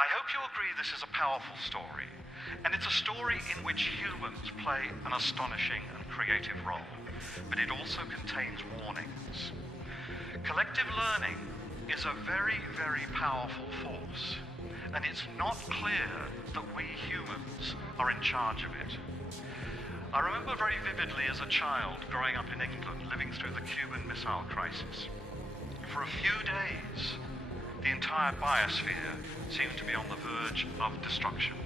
I hope you agree this is a powerful story, and it's a story in which humans play an astonishing and creative role, but it also contains warnings. Collective learning is a very, very powerful force, and it's not clear that we humans are in charge of it. I remember very vividly as a child growing up in England, living through the Cuban Missile Crisis. For a few days, the entire biosphere seemed to be on the verge of destruction.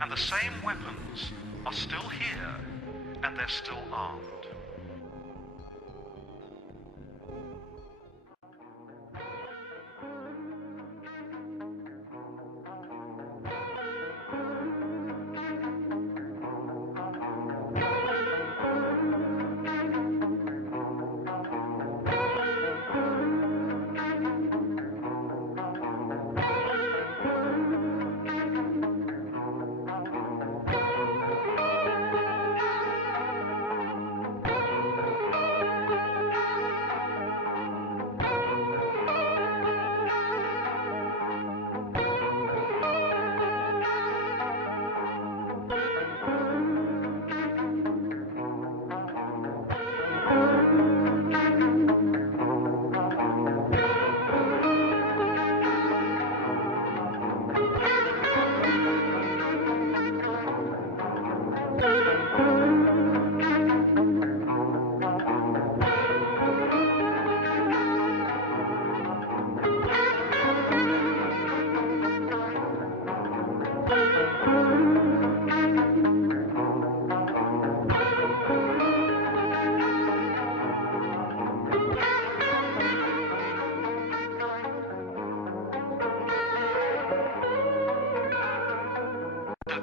And the same weapons are still here, and they're still armed.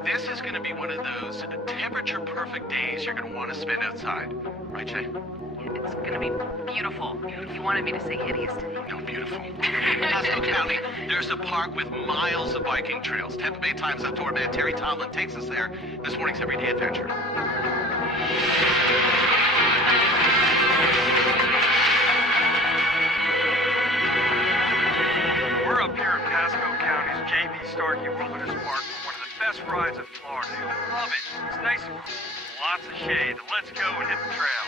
This is going to be one of those temperature-perfect days you're going to want to spend outside. Right, Shay? It's going to be beautiful. You wanted me to say hideous today. No, beautiful. Pasco County, there's a park with miles of biking trails. Tampa Bay Times outdoor man Terry Tomlin takes us there. This morning's Everyday Adventure. We're up here in Pasco County's J.B. Starkey Wilderness Park. One of the best rides in Florida. You'll love it. It's nice and cool, lots of shade. Let's go and hit the trail.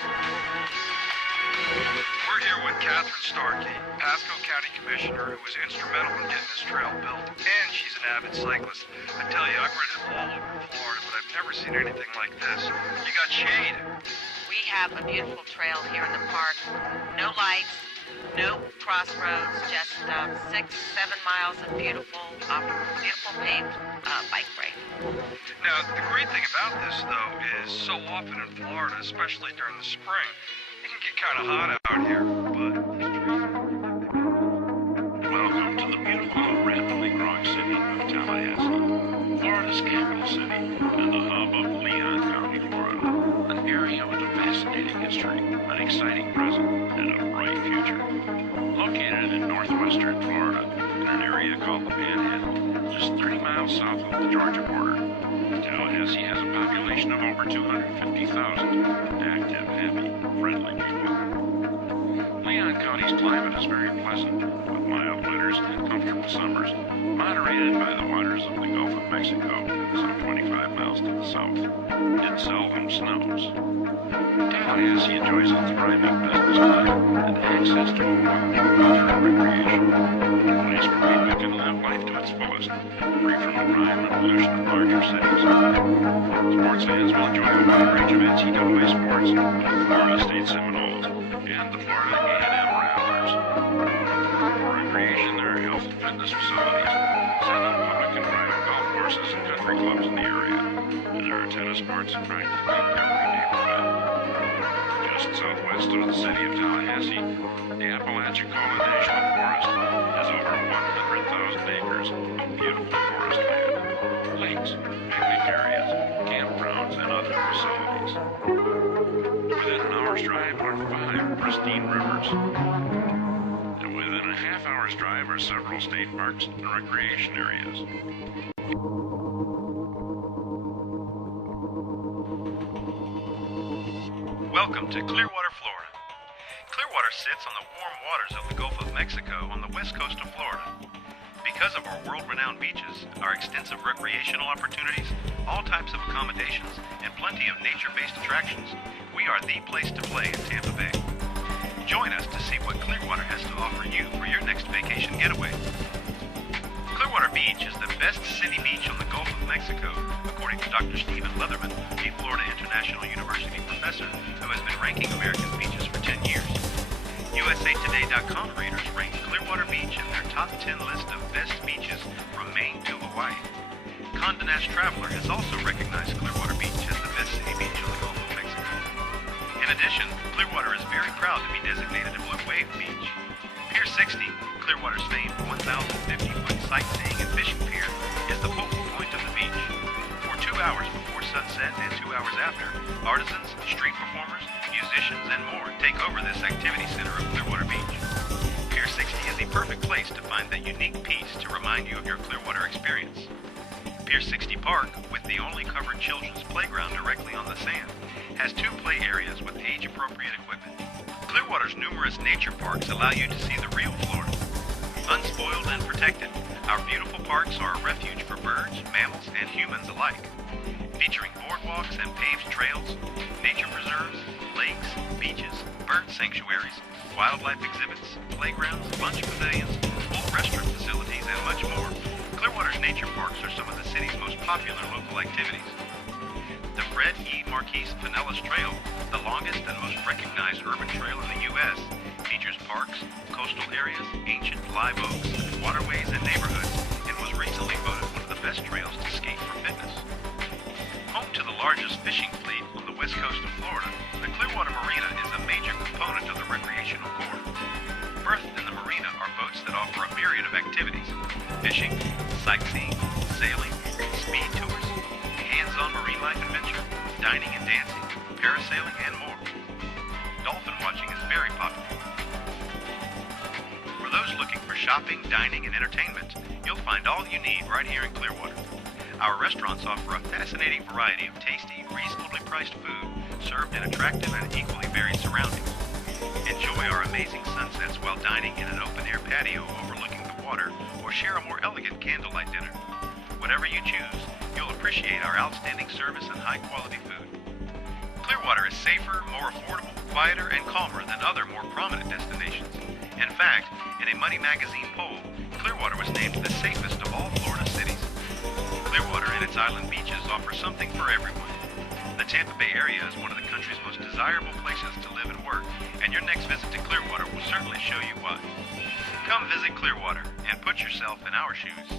We're here with Catherine Starkey, Pasco County Commissioner, who was instrumental in getting this trail built, and she's an avid cyclist. I tell you, I've ridden all over Florida, but I've never seen anything like this. You got shade. We have a beautiful trail here in the park. No lights, no crossroads, just 6-7 miles of beautiful paved bike way. Now, the great thing about this, though, is so often in Florida, especially during the spring, it can get kind of hot out here, but... Welcome to the beautiful, rapidly growing city of Tallahassee, Florida's capital city and the hub of Leon County, Florida, an area with a fascinating history, an exciting present, and a bright future. Located in northwestern Florida, in an area called the Panhandle, just 30 miles south of the Georgia border, Tallahassee has a population of over 250,000 active, happy, friendly people. Leon County's climate is very pleasant, with mild winters and comfortable summers, moderated by the waters of the Gulf of Mexico, some 25 miles to the south. It seldom snows. Tallahassee enjoys a thriving business climate and access to agriculture and recreation, a place where people can live life to its fullest, free from the crime and pollution of larger cities. Sports fans will enjoy a wide range of NCAA sports, the Florida State Seminoles, and the Florida A&M Rattlers. For recreation, there are health and fitness facilities, 7 public and private golf courses and country clubs in the area, and there are tennis courts in practically every neighborhood. Just southwest of the city of Tallahassee, the Apalachicola National Forest has over 100,000 acres of beautiful forest land, lakes, picnic areas, campgrounds, and other facilities. Within an hour's drive are 5 pristine rivers. And within a half-hour's drive are several state parks and recreation areas. Welcome to Clearwater, Florida. Clearwater sits on the warm waters of the Gulf of Mexico on the west coast of Florida. Because of our world-renowned beaches, our extensive recreational opportunities, all types of accommodations, and plenty of nature-based attractions, we are the place to play in Tampa Bay. Join us to see what Clearwater has to offer you for your next vacation getaway. Clearwater Beach is the best city beach on the Gulf of Mexico, according to Dr. Stephen Leatherman, a Florida International University professor who has been ranking America's beaches for 10 years. USAToday.com readers ranked Clearwater Beach in their top 10 list of best beaches from Maine to Hawaii. Condé Nast Traveler has also recognized Clearwater Beach as the best city beach on the Gulf of Mexico. In addition, Clearwater is very proud to be designated a Blue Wave Beach. Pier 60, Clearwater's famed 1,050-foot sightseeing and fishing pier, is the focal point of the beach. For 2 hours before sunset and 2 hours after, artisans, street performers, musicians, and more take over this activity center of Clearwater Beach. Pier 60 is the perfect place to find that unique piece to remind you of your Clearwater experience. Pier 60 Park, with the only covered children's playground directly on the sand, has 2 play areas with age-appropriate equipment. Clearwater's numerous nature parks allow you to see the real Florida. Unspoiled and protected, our beautiful parks are a refuge for birds, mammals, and humans alike. Featuring boardwalks and paved trails, nature preserves, lakes, beaches, bird sanctuaries, wildlife exhibits, playgrounds, lunch pavilions, full restroom facilities, and much more, Clearwater's nature parks are some of the city's most popular local activities. The Fred E. Marquise Pinellas Trail, the longest and most recognized urban trail in the U.S., features parks, coastal areas, ancient live oaks, waterways, and neighborhoods, and was recently voted one of the best trails to skate for fitness. Home to the largest fishing fleet on the west coast of Florida, the Clearwater Marina is a major component of the recreational core. Berthed in the marina are boats that offer a myriad of activities: fishing, sightseeing, sailing, speed tours, hands-on marine life adventure, dining and dancing, parasailing, and more. Dolphin watching is very popular. For those looking for shopping, dining, and entertainment, you'll find all you need right here in Clearwater. Our restaurants offer a fascinating variety of tasty, reasonably priced food served in attractive and equally varied surroundings. Enjoy our amazing sunsets while dining in an open-air patio overlooking the water, or share a more elegant candlelight dinner. Whatever you choose, you'll appreciate our outstanding service and high-quality food. Clearwater is safer, more affordable, quieter, and calmer than other more prominent destinations. In fact, in a Money Magazine poll, Clearwater was named the safest of all Florida cities. Clearwater and its island beaches offer something for everyone. The Tampa Bay area is one of the country's most desirable places to live and work, and your next visit to Clearwater will certainly show you why. Come visit Clearwater and put yourself in our shoes.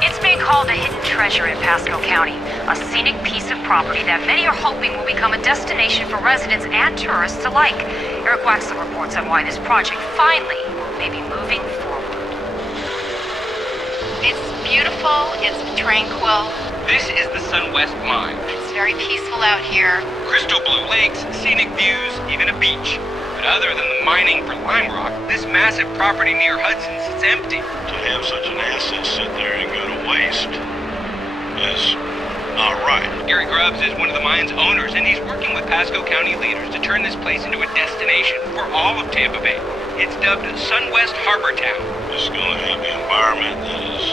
It's being called a hidden treasure in Pasco County, a scenic piece of property that many are hoping will become a destination for residents and tourists alike. Eric Waxel reports on why this project finally may be moving forward. It's beautiful, it's tranquil, This is the Sunwest Mine. it's very peaceful out here. Crystal blue lakes, scenic views, even a beach. But other than the mining for lime rock, this massive property near Hudson sits empty. To have such an asset sit there and go to waste is not right. Gary Grubbs is one of the mine's owners, and he's working with Pasco County leaders to turn this place into a destination for all of Tampa Bay. It's dubbed Sunwest Harbor Town. It's going to have an environment that is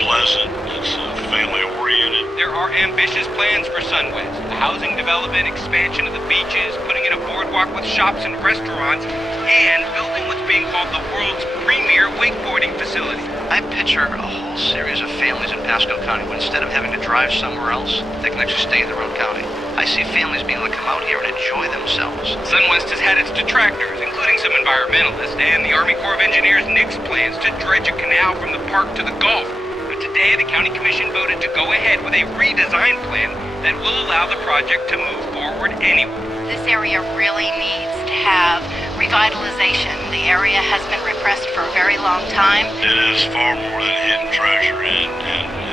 pleasant, it's family-oriented. There are ambitious plans for Sunwest. The housing development, expansion of the beaches, putting in a boardwalk with shops and restaurants, and building what's being called the world's premier wakeboarding facility. I picture a whole series of families in Pasco County where instead of having to drive somewhere else, they can actually stay in their own county. I see families being able to come out here and enjoy themselves. Sunwest has had its detractors, including some environmentalists, and the Army Corps of Engineers nixed plans to dredge a canal from the park to the Gulf. But today, the County Commission voted to go ahead with a redesigned plan that will allow the project to move forward anyway. This area really needs to have revitalization. The area has been repressed for a very long time. It is far more than hidden treasure, and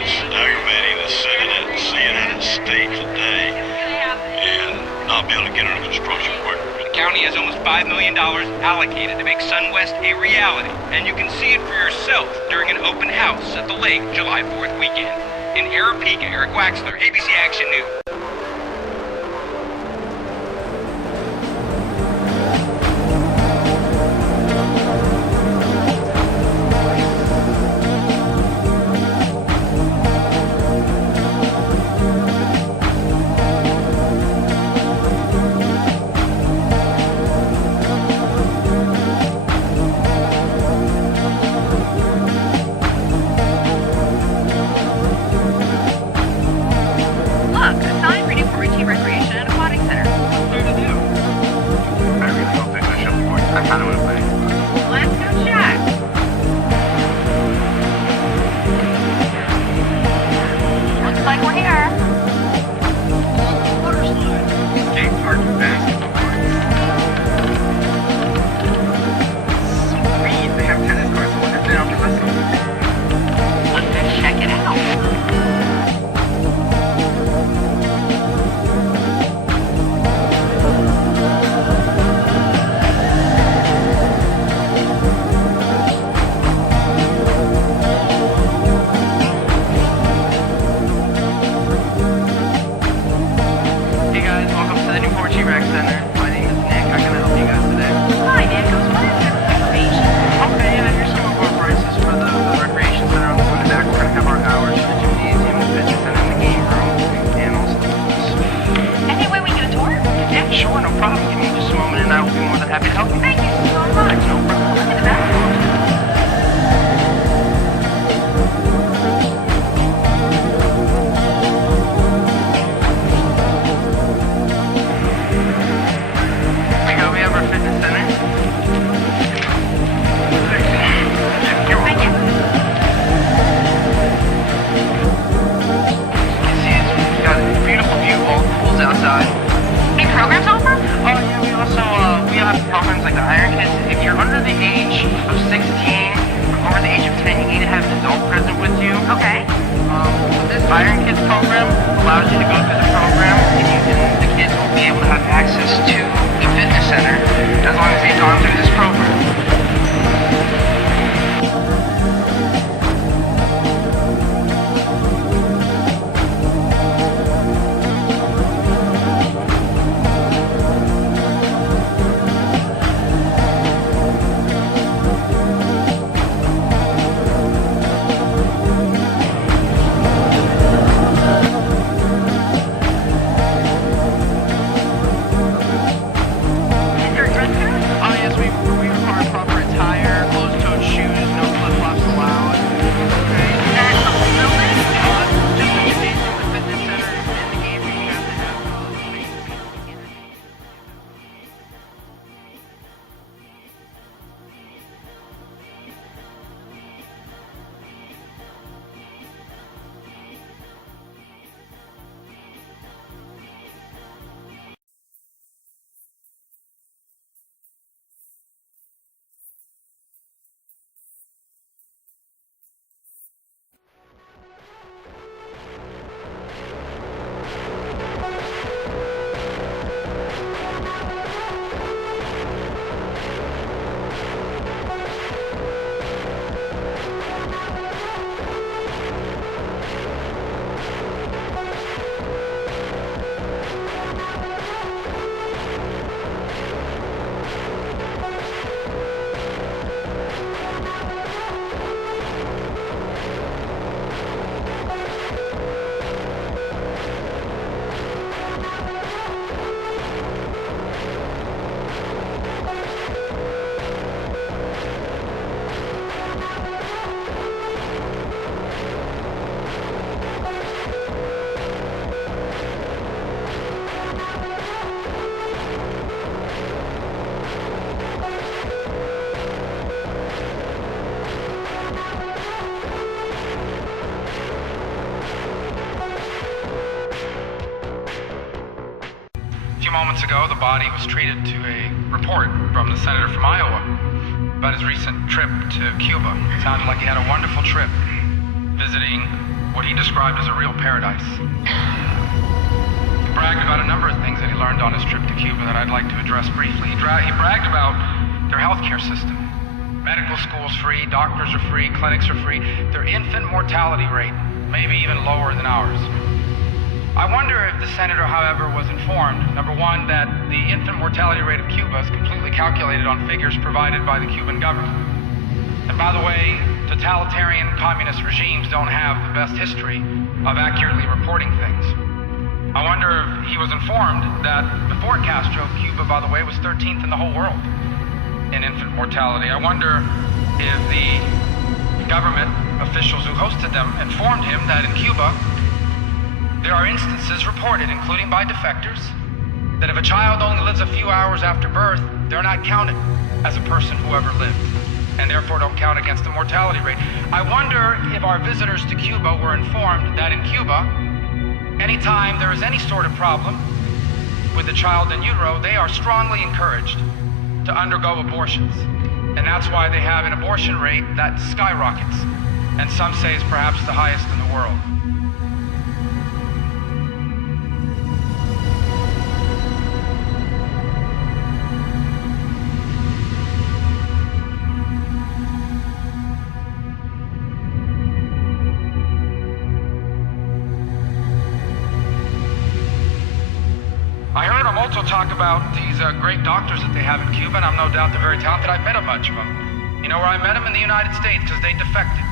it's aggravating to sit in it and see it in its state today and not be able to get under construction quicker. The county has almost $5 million allocated to make Sunwest a reality, and you can see it for yourself during an open house at the lake July 4th weekend. In Arapika, Eric Waxler, ABC Action News. more than happy to help you. Thank you so much. No problem. Look at the back. We have our fitness center. Thank you. You see, it's got a beautiful view of all the pools outside. Any programs offered? Oh yeah, we also we have programs like the Iron Kids. If you're under the age of 16 or over the age of 10, you need to have an adult present with you. Okay. This Iron Kids program allows you to go through the program, and the kids will be able to have access to the fitness center as long as they've gone through this program. Oh yes, we require proper attire, closed-toed shoes, no flip-flops allowed. Okay. And the whole building? Just the gymnasium, the fitness center, and the game room, you have to have space to be able to get in. A few moments ago, the body was treated to a report from the senator from Iowa about his recent trip to Cuba. It sounded like he had a wonderful trip, visiting what he described as a real paradise. He bragged about a number of things that he learned on his trip to Cuba that I'd like to address briefly. He bragged about their healthcare system. Medical school's free, doctors are free, clinics are free. Their infant mortality rate may be even lower than ours. I wonder if the senator, however, was informed, number one, that the infant mortality rate of Cuba is completely calculated on figures provided by the Cuban government. And by the way, totalitarian communist regimes don't have the best history of accurately reporting things. I wonder if he was informed that before Castro, Cuba, by the way, was 13th in the whole world in infant mortality. I wonder if the government officials who hosted them informed him that in Cuba, there are instances reported, including by defectors, that if a child only lives a few hours after birth, they're not counted as a person who ever lived, and therefore don't count against the mortality rate. I wonder if our visitors to Cuba were informed that in Cuba, anytime there is any sort of problem with the child in utero, they are strongly encouraged to undergo abortions. And that's why they have an abortion rate that skyrockets, and some say is perhaps the highest in the world. I heard them also talk about these great doctors that they have in Cuba, and I'm no doubt they're very talented. I've met a bunch of them. You know where I met them? In the United States, because they defected.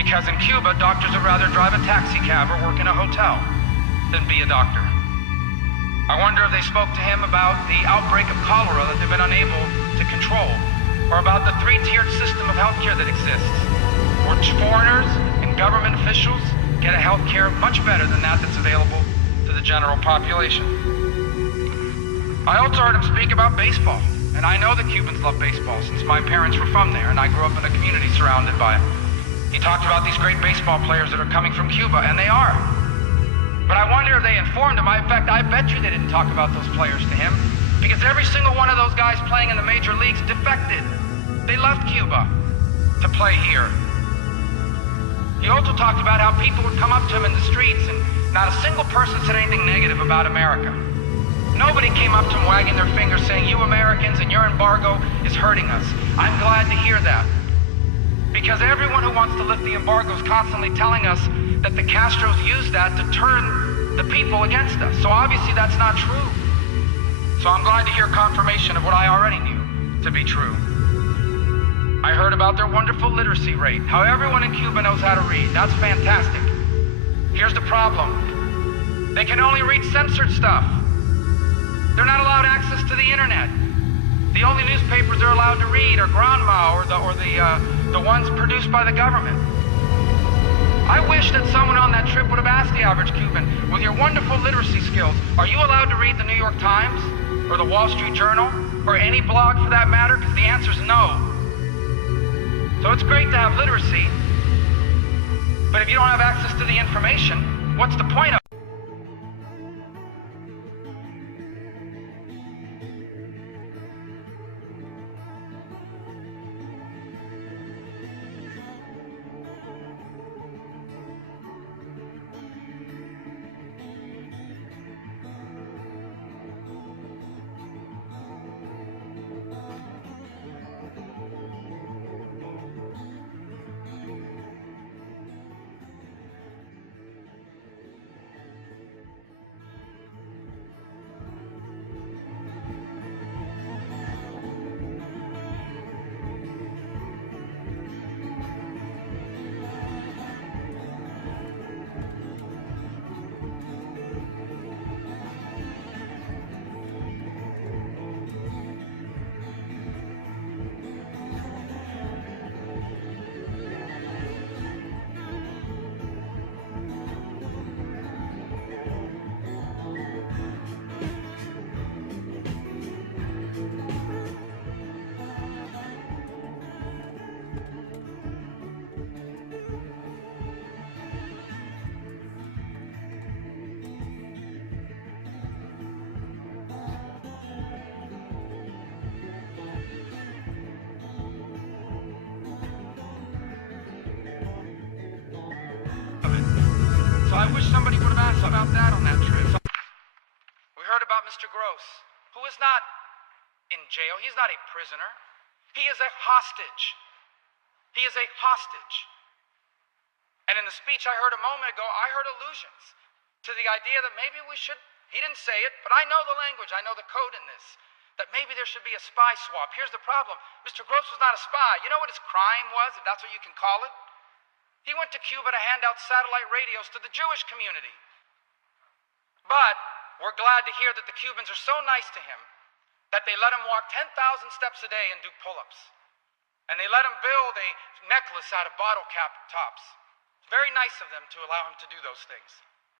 Because in Cuba, doctors would rather drive a taxi cab or work in a hotel than be a doctor. I wonder if they spoke to him about the outbreak of cholera that they've been unable to control, or about the three-tiered system of healthcare that exists, where foreigners and government officials get a healthcare much better than that that's available to the general population. I also heard him speak about baseball, and I know that Cubans love baseball since my parents were from there, and I grew up in a community surrounded by it. He talked about these great baseball players that are coming from Cuba, and they are. But I wonder if they informed him. In fact, I bet you they didn't talk about those players to him, because every single one of those guys playing in the major leagues defected. They left Cuba to play here. He also talked about how people would come up to him in the streets, and not a single person said anything negative about America. Nobody came up to him wagging their fingers saying, "You Americans and your embargo is hurting us." I'm glad to hear that. Because everyone who wants to lift the embargo is constantly telling us that the Castros used that to turn the people against us. So obviously that's not true. So I'm glad to hear confirmation of what I already knew to be true. I heard about their wonderful literacy rate, how everyone in Cuba knows how to read. That's fantastic. Here's the problem. They can only read censored stuff. They're not allowed access to the internet. The only newspapers they're allowed to read are Granma or the ones produced by the government. I wish that someone on that trip would have asked the average Cuban, with your wonderful literacy skills, are you allowed to read the New York Times or the Wall Street Journal or any blog for that matter? Because the answer is no. So it's great to have literacy, but if you don't have access to the information, what's the point of it? So I wish somebody would have asked about that on that trip. We heard about Mr. Gross, who is not in jail. He's not a prisoner. He is a hostage. He is a hostage. And in the speech I heard a moment ago, I heard allusions to the idea that maybe we should, he didn't say it, but I know the language, I know the code in this, that maybe there should be a spy swap. Here's the problem. Mr. Gross was not a spy. You know what his crime was, if that's what you can call it? He went to Cuba to hand out satellite radios to the Jewish community. But we're glad to hear that the Cubans are so nice to him that they let him walk 10,000 steps a day and do pull-ups. And they let him build a necklace out of bottle cap tops. Very nice of them to allow him to do those things.